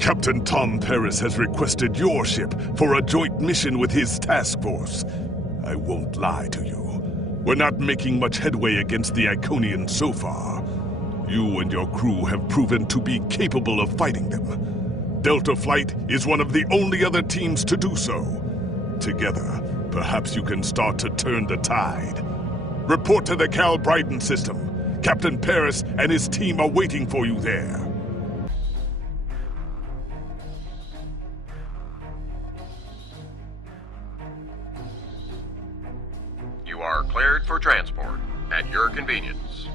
Captain Tom Paris has requested your ship for a joint mission with his task force. I won't lie to you. We're not making much headway against the Iconian so far. You and your crew have proven to be capable of fighting them. Delta Flight is one of the only other teams to do so. Together, perhaps you can start to turn the tide. Report to the Cal Bryden system. Captain Paris and his team are waiting for you there. You are cleared for transport at your convenience.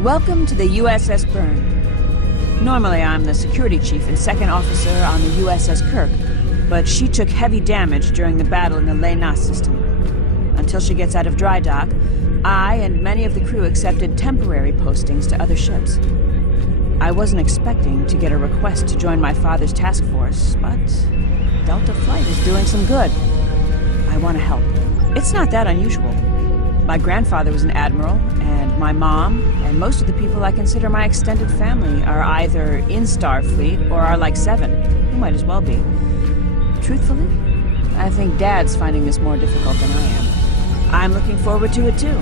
Welcome to the USS Byrne. Normally I'm the security chief and second officer on the USS Kirk, but she took heavy damage during the battle in the Lena system. Until she gets out of dry dock, I and many of the crew accepted temporary postings to other ships. I wasn't expecting to get a request to join my father's task force, but Delta Flight is doing some good. I want to help. It's not that unusual. My grandfather was an admiral, and my mom, and most of the people I consider my extended family are either in Starfleet or are like Seven, who might as well be. Truthfully, I think Dad's finding this more difficult than I am. I'm looking forward to it too.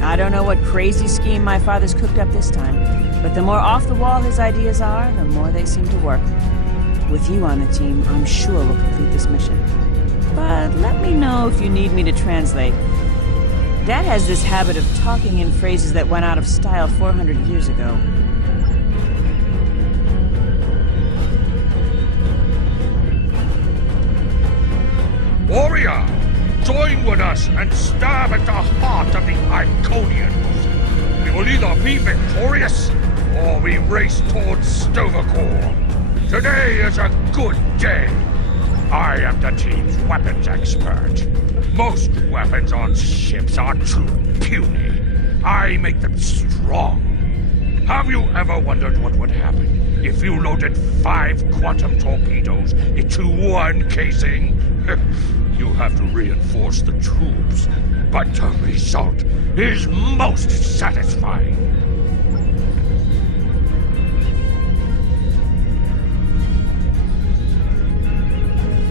I don't know what crazy scheme my father's cooked up this time, but the more off-the-wall his ideas are, the more they seem to work. With you on the team, I'm sure we'll complete this mission. But let me know if you need me to translate. Dad has this habit of talking in phrases that went out of style 400 years ago. Warrior, join with us and stab at the heart of the Iconians. We will either be victorious, or we race towards Stovercore. Today is a good day. I am the team's weapons expert. Most weapons on ships are too puny. I make them strong. Have you ever wondered what would happen if you loaded 5 quantum torpedoes into one casing? You have to reinforce the tubes, but the result is most satisfying.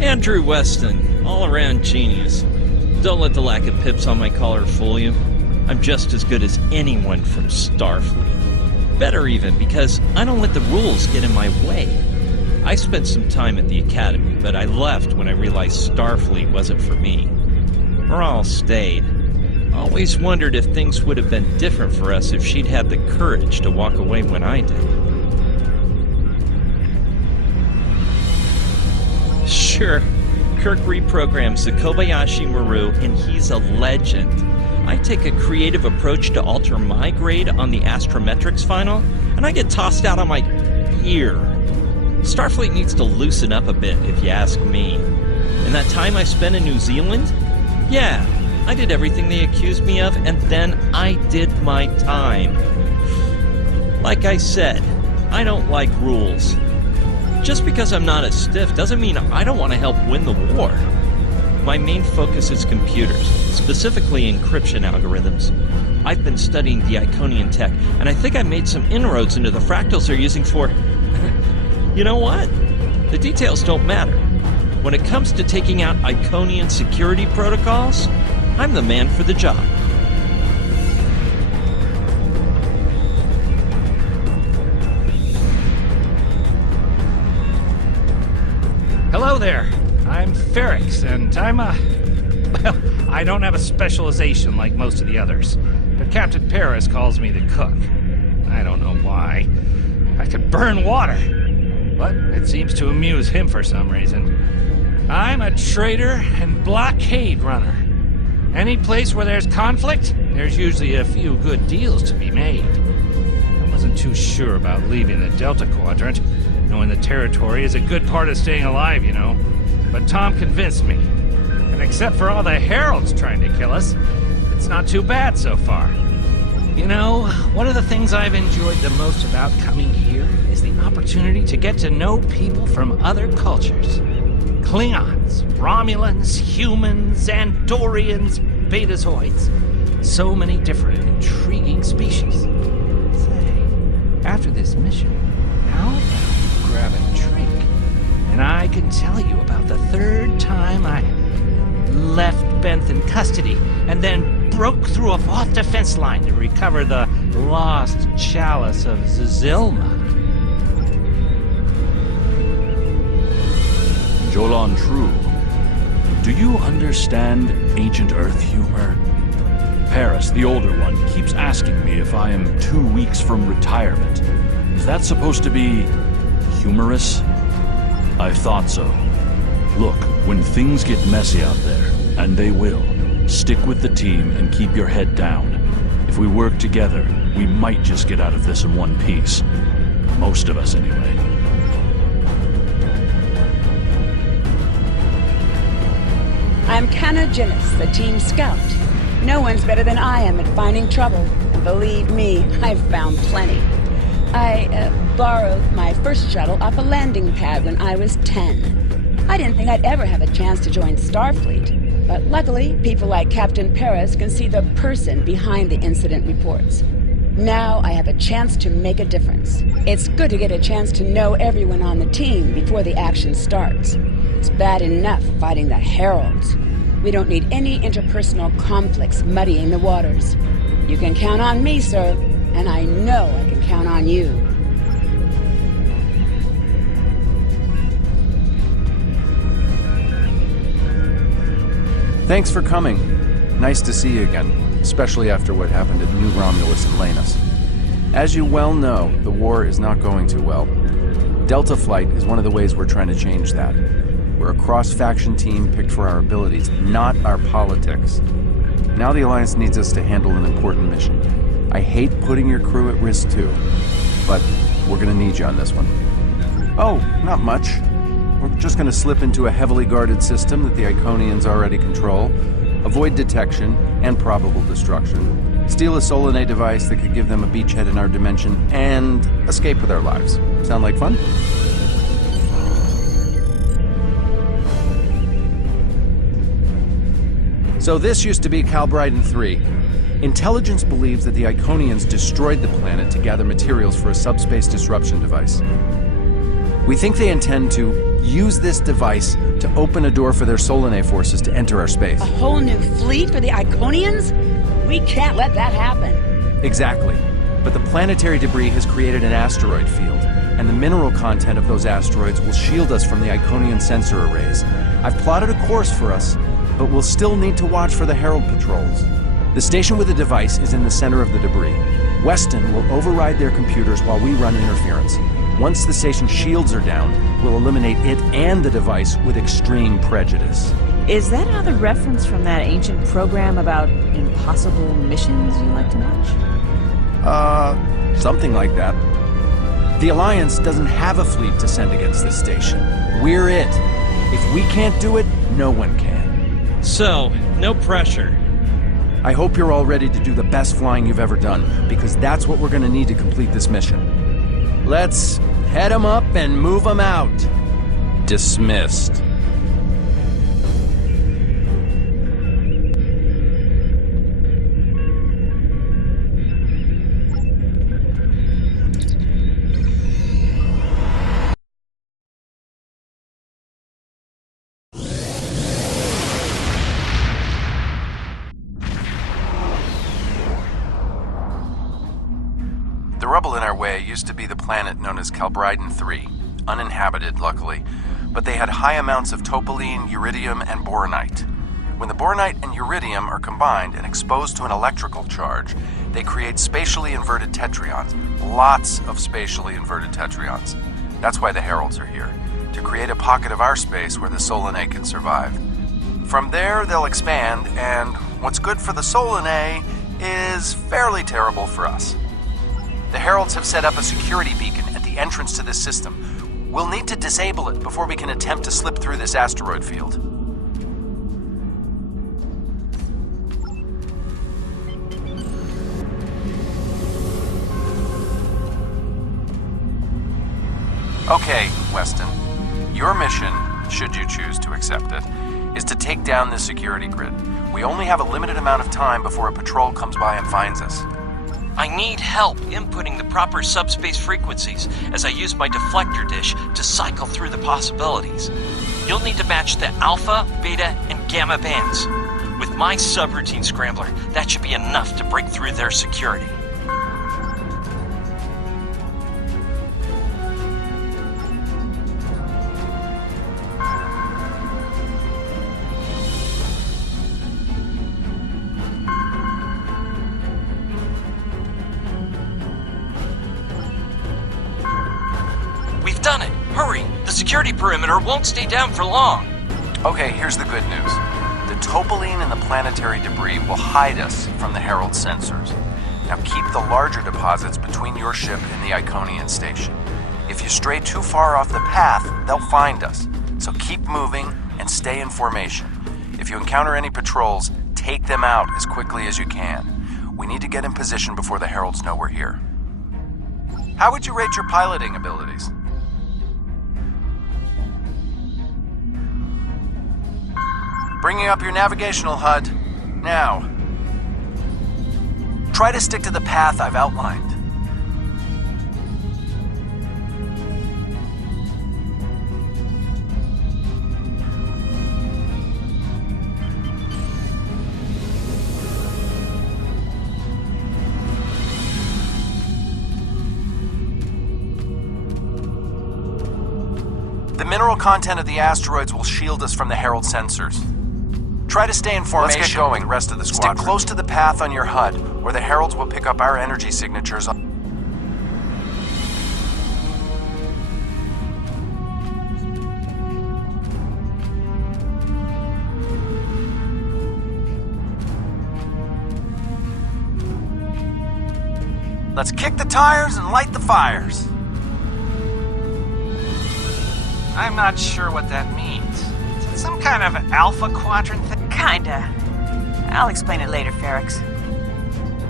Andrew Weston, all-around genius. Don't let the lack of pips on my collar fool you. I'm just as good as anyone from Starfleet. Better even, because I don't let the rules get in my way. I spent some time at the Academy, but I left when I realized Starfleet wasn't for me. Morale stayed. Always wondered if things would have been different for us if she'd had the courage to walk away when I did. Sure, Kirk reprograms the Kobayashi Maru, and he's a legend. I take a creative approach to alter my grade on the astrometrics final, and I get tossed out on my ear. Starfleet needs to loosen up a bit, if you ask me. And that time I spent in New Zealand? Yeah, I did everything they accused me of, and then I did my time. Like I said, I don't like rules. Just because I'm not a stiff doesn't mean I don't want to help win the war. My main focus is computers, specifically encryption algorithms. I've been studying the Iconian tech, and I think I made some inroads into the fractals they're using for... You know what? The details don't matter. When it comes to taking out Iconian security protocols, I'm the man for the job. Hello there. I'm Ferrix, and well, I don't have a specialization like most of the others, but Captain Paris calls me the cook. I don't know why. I could burn water, but it seems to amuse him for some reason. I'm a trader and blockade runner. Any place where there's conflict, there's usually a few good deals to be made. I wasn't too sure about leaving the Delta Quadrant. Knowing the territory is a good part of staying alive, you know. But Tom convinced me. And except for all the heralds trying to kill us, it's not too bad so far. You know, one of the things I've enjoyed the most about coming here is the opportunity to get to know people from other cultures. Klingons, Romulans, humans, Andorians, Betazoids. So many different, intriguing species. Say, after this mission, how about you grab a drink? And I can tell you about the third time I left Benth in custody and then broke through a Voth defense line to recover the lost chalice of Zilma. Jolan True, do you understand ancient Earth humor? Paris, the older one, keeps asking me if I am 2 weeks from retirement. Is that supposed to be humorous? I thought so. Look, when things get messy out there, and they will, stick with the team and keep your head down. If we work together, we might just get out of this in one piece. Most of us, anyway. I'm Canna Ginnis, the team scout. No one's better than I am at finding trouble, and believe me, I've found plenty. I borrowed my first shuttle off a landing pad when I was 10. I didn't think I'd ever have a chance to join Starfleet, but luckily, people like Captain Paris can see the person behind the incident reports. Now I have a chance to make a difference. It's good to get a chance to know everyone on the team before the action starts. It's bad enough fighting the Heralds. We don't need any interpersonal conflicts muddying the waters. You can count on me, sir, and I know I can count on you. Thanks for coming. Nice to see you again, especially after what happened at New Romulus and Lanus. As you well know, the war is not going too well. Delta Flight is one of the ways we're trying to change that. We're a cross-faction team picked for our abilities, not our politics. Now the Alliance needs us to handle an important mission. I hate putting your crew at risk too, but we're gonna need you on this one. Oh, not much. We're just gonna slip into a heavily guarded system that the Iconians already control, avoid detection and probable destruction, steal a Solanae device that could give them a beachhead in our dimension, and escape with our lives. Sound like fun? So this used to be Calbryden 3. Intelligence believes that the Iconians destroyed the planet to gather materials for a subspace disruption device. We think they intend to use this device to open a door for their Solanae forces to enter our space. A whole new fleet for the Iconians? We can't let that happen. Exactly. But the planetary debris has created an asteroid field, and the mineral content of those asteroids will shield us from the Iconian sensor arrays. I've plotted a course for us, but we'll still need to watch for the Herald patrols. The station with the device is in the center of the debris. Weston will override their computers while we run interference. Once the station's shields are down, we'll eliminate it and the device with extreme prejudice. Is that another reference from that ancient program about impossible missions you like to watch? Something like that. The Alliance doesn't have a fleet to send against this station. We're it. If we can't do it, no one can. So, no pressure. I hope you're all ready to do the best flying you've ever done, because that's what we're gonna need to complete this mission. Let's head 'em up and move 'em out. Dismissed. The rubble in our way used to be the planet known as Calbryden 3, uninhabited, luckily, but they had high amounts of topaline, uridium, and boronite. When the boronite and uridium are combined and exposed to an electrical charge, they create spatially inverted tetrions, lots of spatially inverted tetrions. That's why the Heralds are here, to create a pocket of our space where the Solanae can survive. From there, they'll expand, and what's good for the Solanae is fairly terrible for us. The Heralds have set up a security beacon at the entrance to this system. We'll need to disable it before we can attempt to slip through this asteroid field. Okay, Weston. Your mission, should you choose to accept it, is to take down this security grid. We only have a limited amount of time before a patrol comes by and finds us. I need help inputting the proper subspace frequencies as I use my deflector dish to cycle through the possibilities. You'll need to match the alpha, beta, and gamma bands. With my subroutine scrambler, that should be enough to break through their security. We've done it! Hurry! The security perimeter won't stay down for long. Okay, here's the good news. The topoline and the planetary debris will hide us from the Herald sensors. Now keep the larger deposits between your ship and the Iconian station. If you stray too far off the path, they'll find us. So keep moving and stay in formation. If you encounter any patrols, take them out as quickly as you can. We need to get in position before the Heralds know we're here. How would you rate your piloting abilities? Bringing up your navigational HUD. Now. Try to stick to the path I've outlined. The mineral content of the asteroids will shield us from the Herald sensors. Try to stay in formation. Let's get going, rest of the squadron. Stick close to the path on your HUD, or the Heralds will pick up our energy signatures on... Let's kick the tires and light the fires. I'm not sure what that means. Is it some kind of alpha quadrant thing? Kinda. I'll explain it later, Ferrix.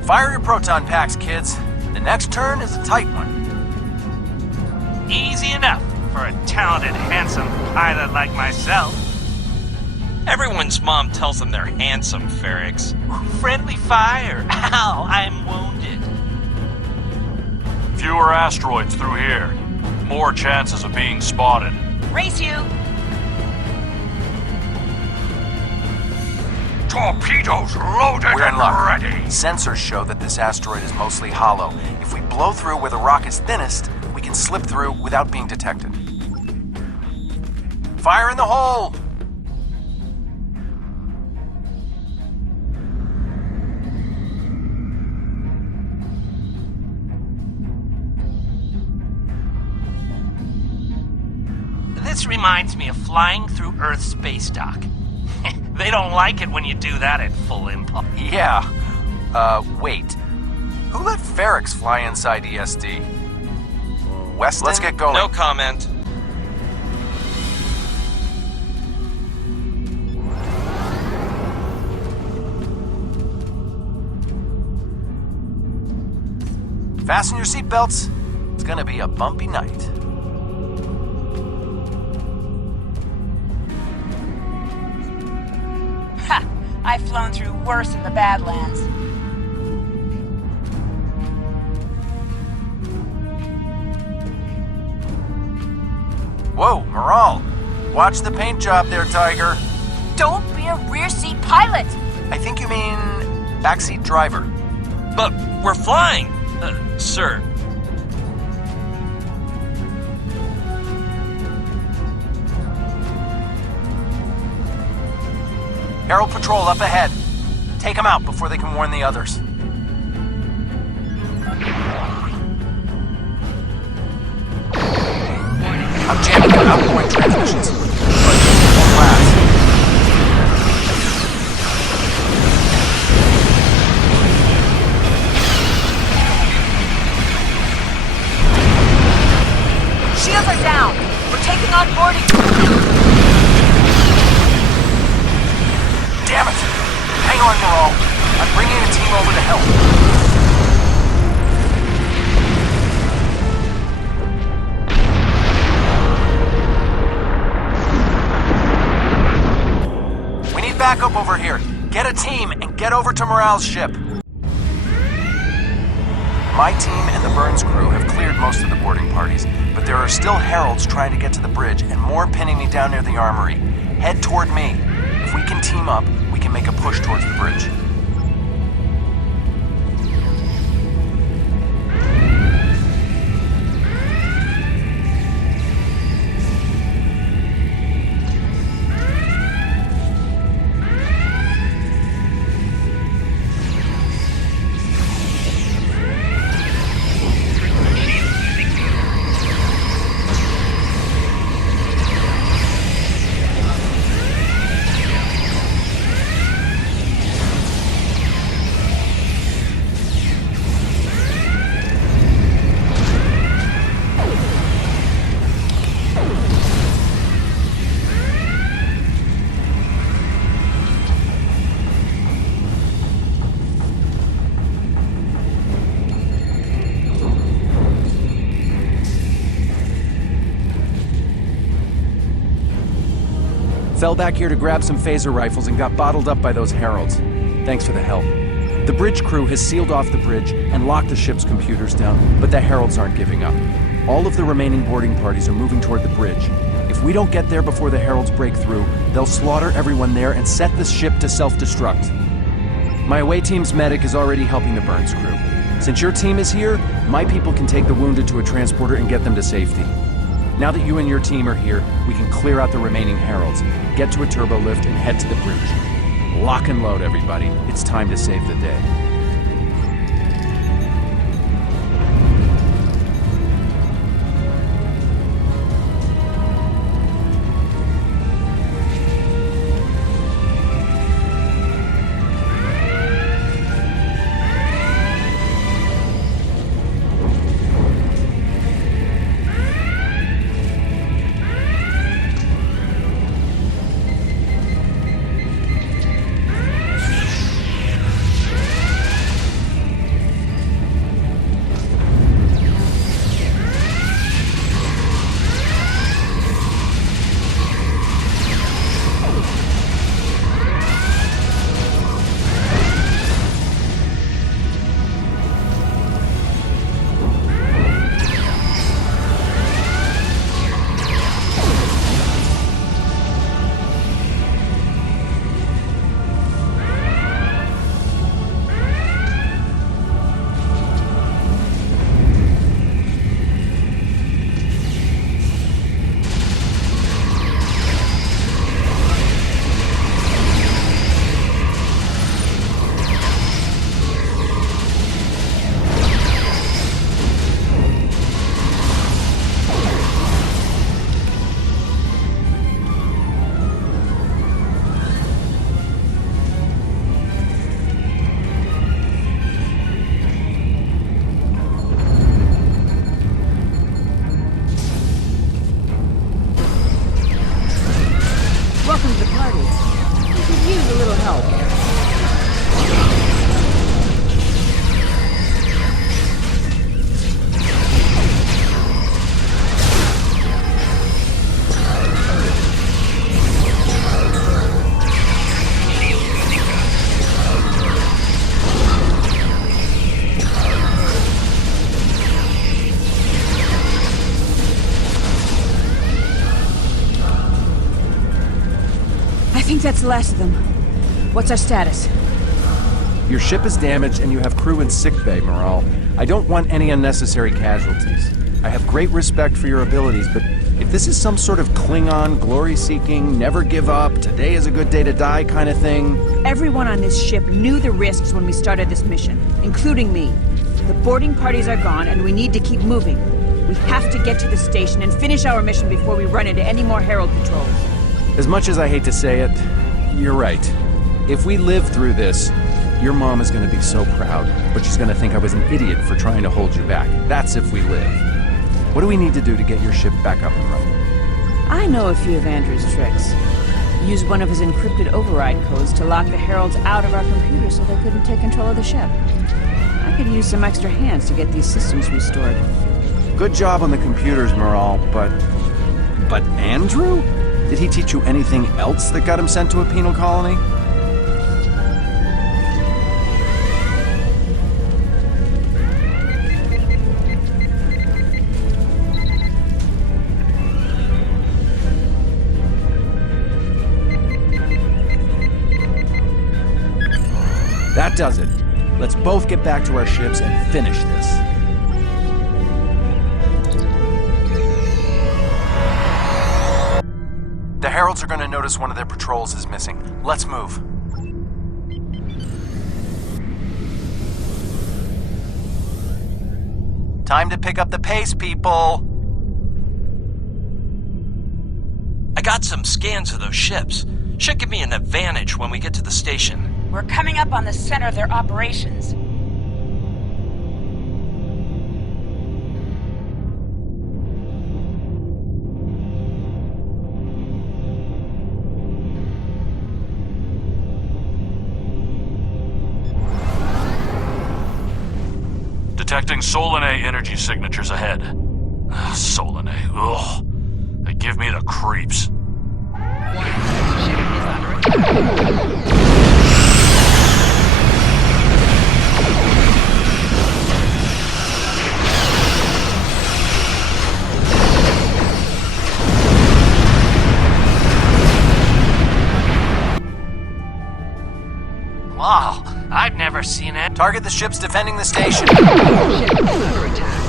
Fire your proton packs, kids. The next turn is a tight one. Easy enough for a talented, handsome pilot like myself. Everyone's mom tells them they're handsome, Ferrix. Friendly fire. Ow, I'm wounded. Fewer asteroids through here. More chances of being spotted. Race you! Torpedoes loaded We're in and luck. ready. Sensors show that this asteroid is mostly hollow. If we blow through where the rock is thinnest, we can slip through without being detected. Fire in the hole! This reminds me of flying through Earth's space dock. They don't like it when you do that at full impulse. Yeah. Wait. Who let Ferrix fly inside ESD? Weston? Let's get going. No comment. Fasten your seatbelts. It's gonna be a bumpy night. Ha! I've flown through worse in the Badlands. Whoa, Moral. Watch the paint job there, Tiger. Don't be a rear seat pilot! I think you mean backseat driver. But we're flying, sir. Herald Patrol up ahead. Take them out before they can warn the others. I'm jamming out outgoing transmissions. Full blast. Shields are down. We're taking on boarding. Damn it! Hang on, Moral. I'm bringing a team over to help. scope over here. Get a team and get over to Morale's ship. My team and the Burns crew have cleared most of the boarding parties, but there are still heralds trying to get to the bridge and more pinning me down near the armory. Head toward me. If we can team up, we can make a push towards the bridge. Fell back here to grab some phaser rifles and got bottled up by those heralds. Thanks for the help. The bridge crew has sealed off the bridge and locked the ship's computers down, but the heralds aren't giving up. All of the remaining boarding parties are moving toward the bridge. If we don't get there before the heralds break through, they'll slaughter everyone there and set the ship to self-destruct. My away team's medic is already helping the Burns crew. Since your team is here, my people can take the wounded to a transporter and get them to safety. Now that you and your team are here, we can clear out the remaining heralds, get to a turbo lift, and head to the bridge. Lock and load, everybody. It's time to save the day. Welcome to the party. We could use a little help. I think that's the last of them. What's our status? Your ship is damaged and you have crew in sickbay, Morale. I don't want any unnecessary casualties. I have great respect for your abilities, but if this is some sort of Klingon, glory-seeking, never give up, today is a good day to die kind of thing... Everyone on this ship knew the risks when we started this mission, including me. The boarding parties are gone and we need to keep moving. We have to get to the station and finish our mission before we run into any more Herald patrols. As much as I hate to say it, you're right. If we live through this, your mom is going to be so proud, but she's going to think I was an idiot for trying to hold you back. That's if we live. What do we need to do to get your ship back up and running? I know a few of Andrew's tricks. Used one of his encrypted override codes to lock the Heralds out of our computer so they couldn't take control of the ship. I could use some extra hands to get these systems restored. Good job on the computers, Morale, but Andrew? Did he teach you anything else that got him sent to a penal colony? does it. Let's both get back to our ships and finish this. The Heralds are going to notice one of their patrols is missing. Let's move. Time to pick up the pace, people! I got some scans of those ships. Should give me an advantage when we get to the station. We're coming up on the center of their operations. Detecting Solanae energy signatures ahead. Solanae, ugh. They give me the creeps. Wow, I've never seen it. Target the ships defending the station. Ship is under attack.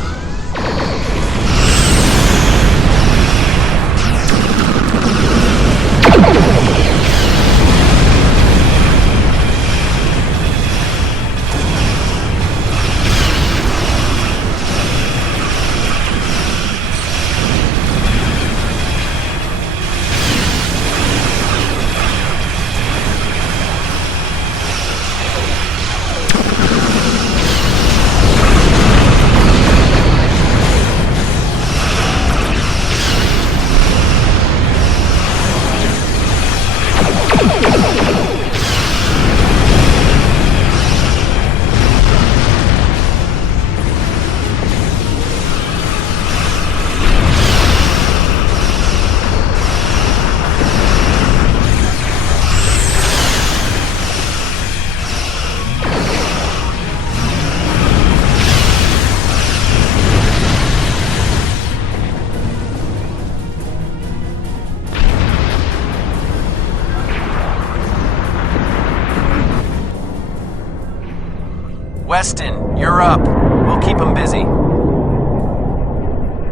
Weston, you're up. We'll keep them busy.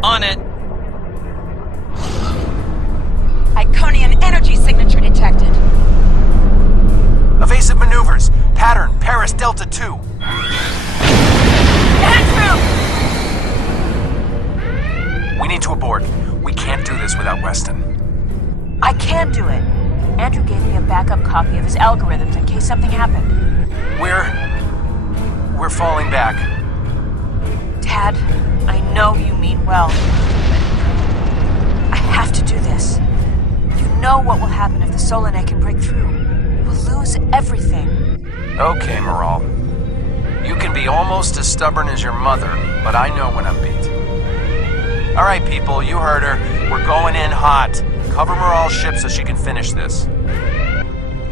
On it. Iconian energy signature detected. Evasive maneuvers. Pattern, Paris Delta 2. We need to abort. We can't do this without Weston. I can do it. Andrew gave me a backup copy of his algorithms in case something happened. We're falling back. Dad, I know you mean well, but I have to do this. You know what will happen if the Solanae can break through. We'll lose everything. Okay, Moral. You can be almost as stubborn as your mother, but I know when I'm beat. All right, people, you heard her. We're going in hot. Cover Moral's ship so she can finish this.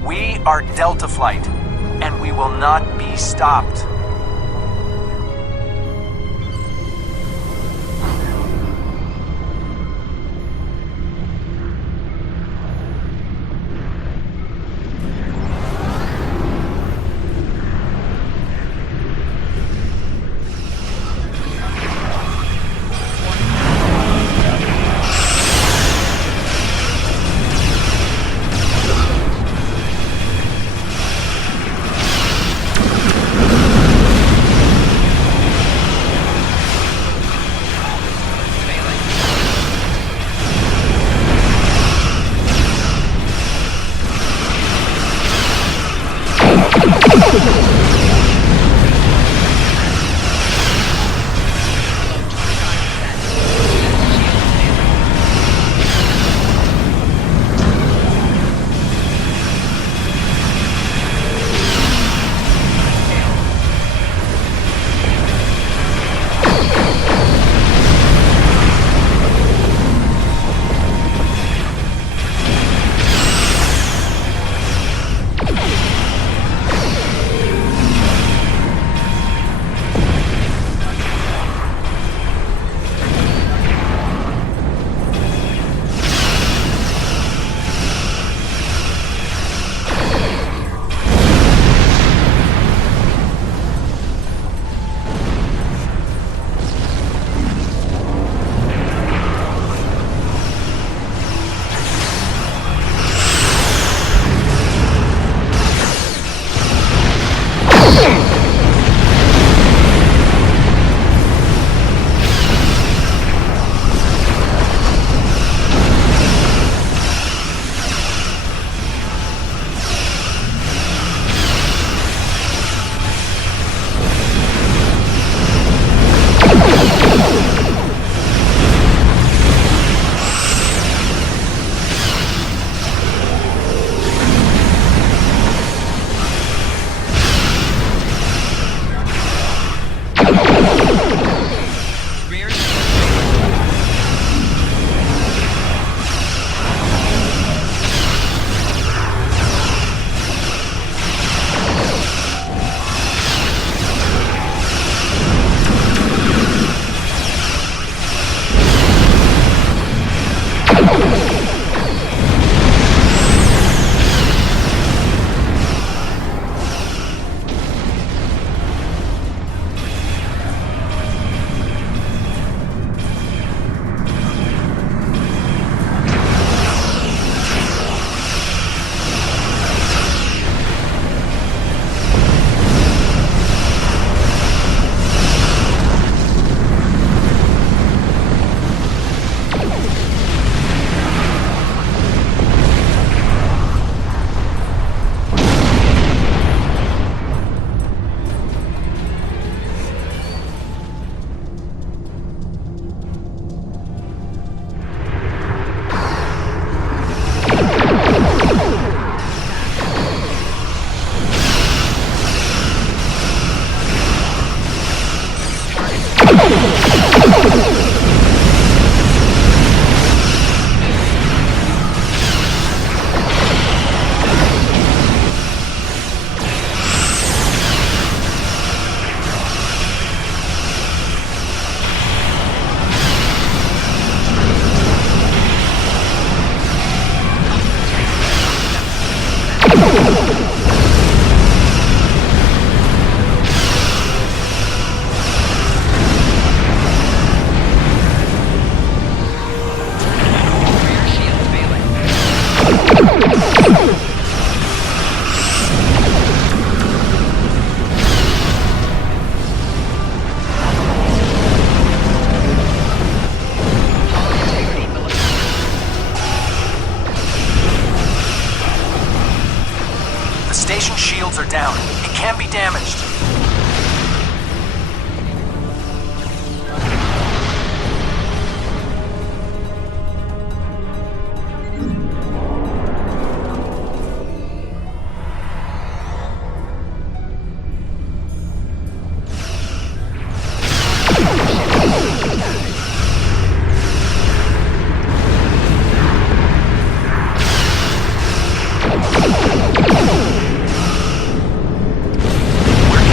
We are Delta Flight, and we will not be stopped. Station shields are down. It can be damaged. We're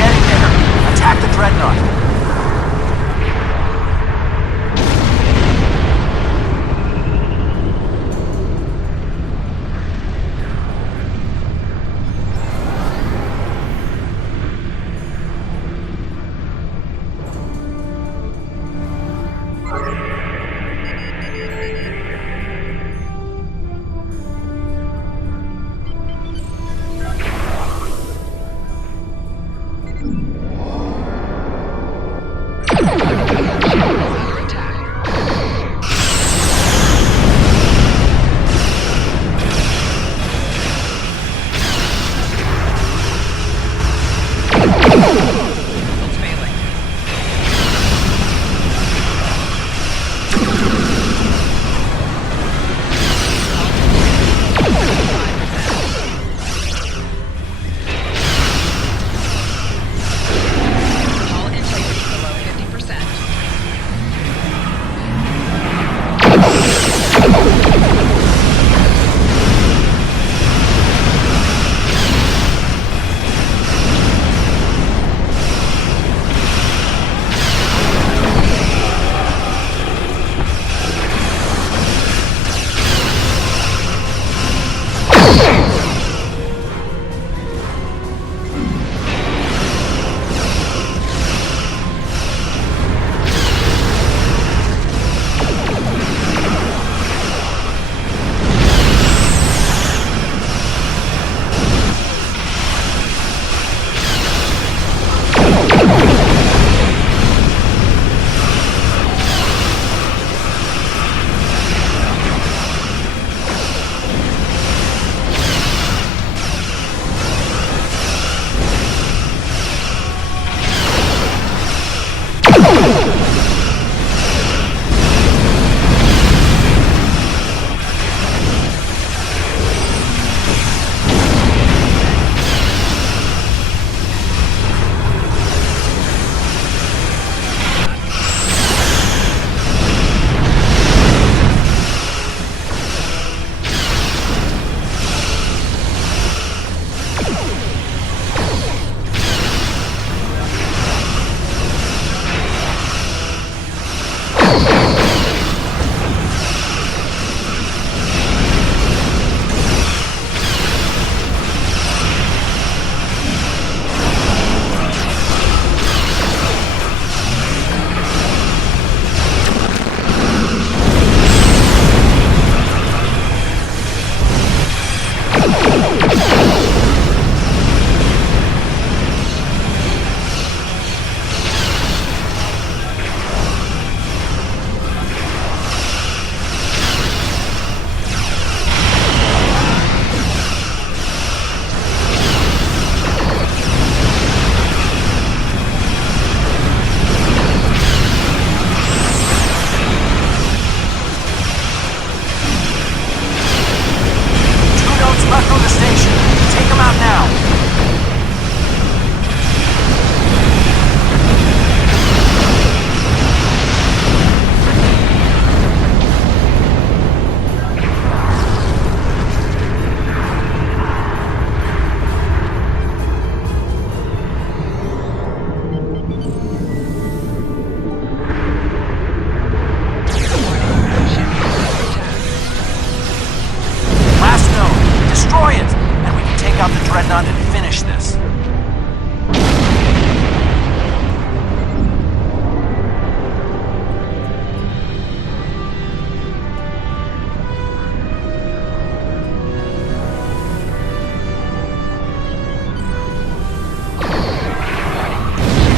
finish this.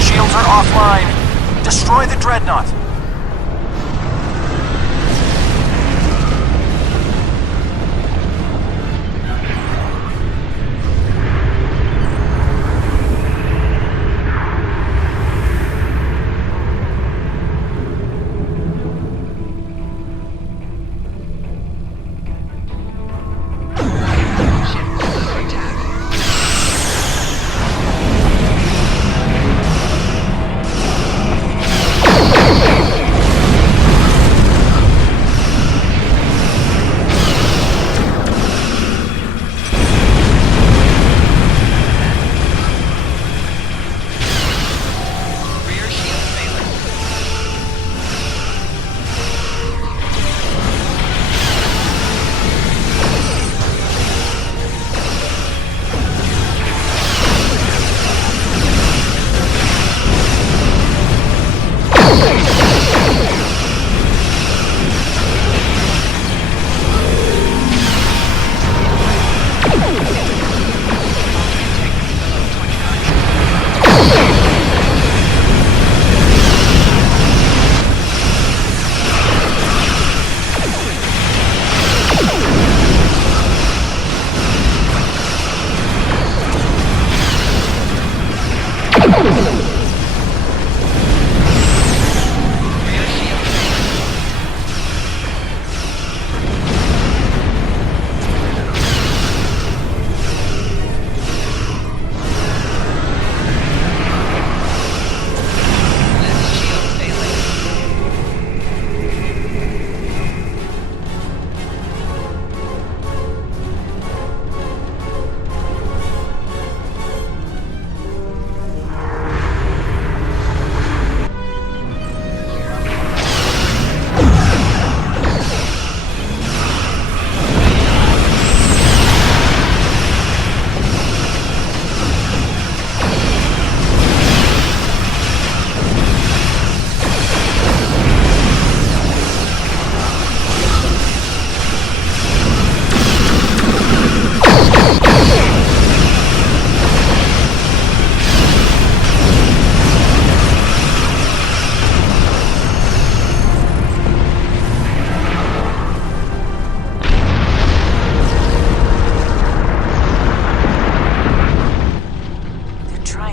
Shields are offline. Destroy the dreadnought.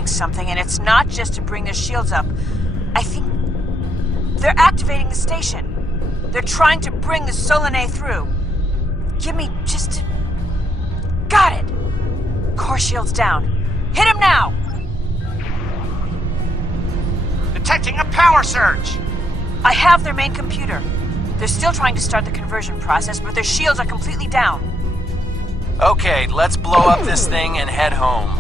Something, and it's not just to bring their shields up. I think they're activating the station. They're trying to bring the Solanae through. Give me just... Got it! Core shields down. Hit him now! Detecting a power surge! I have their main computer. They're still trying to start the conversion process, but their shields are completely down. Okay, let's blow up this thing and head home.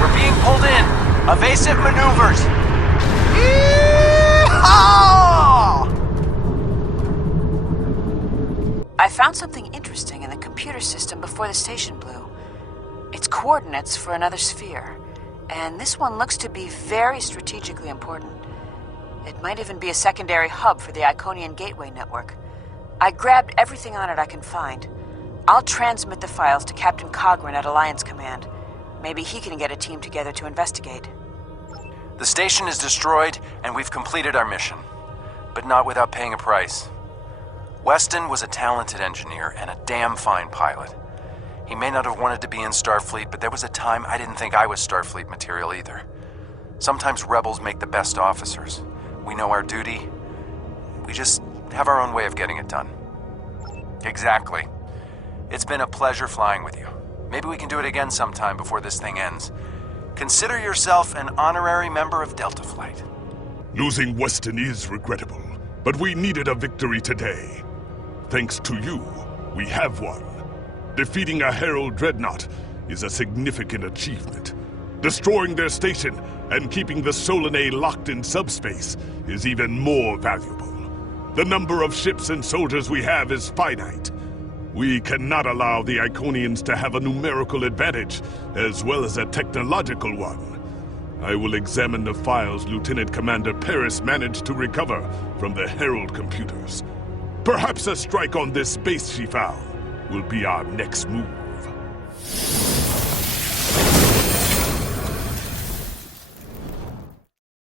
We're being pulled in. Evasive maneuvers. Yee-haw! I found something interesting in the computer system before the station blew. It's coordinates for another sphere, and this one looks to be very strategically important. It might even be a secondary hub for the Iconian gateway network. I grabbed everything on it I can find. I'll transmit the files to Captain Cogran at Alliance Command. Maybe he can get a team together to investigate. The station is destroyed, and we've completed our mission. But not without paying a price. Weston was a talented engineer and a damn fine pilot. He may not have wanted to be in Starfleet, but there was a time I didn't think I was Starfleet material either. Sometimes rebels make the best officers. We know our duty. We just have our own way of getting it done. Exactly. It's been a pleasure flying with you. Maybe we can do it again sometime before this thing ends. Consider yourself an honorary member of Delta Flight. Losing Weston is regrettable, but we needed a victory today. Thanks to you, we have won. Defeating a Herald Dreadnought is a significant achievement. Destroying their station and keeping the Solanae locked in subspace is even more valuable. The number of ships and soldiers we have is finite. We cannot allow the Iconians to have a numerical advantage, as well as a technological one. I will examine the files Lieutenant Commander Paris managed to recover from the Herald computers. Perhaps a strike on this base she found will be our next move.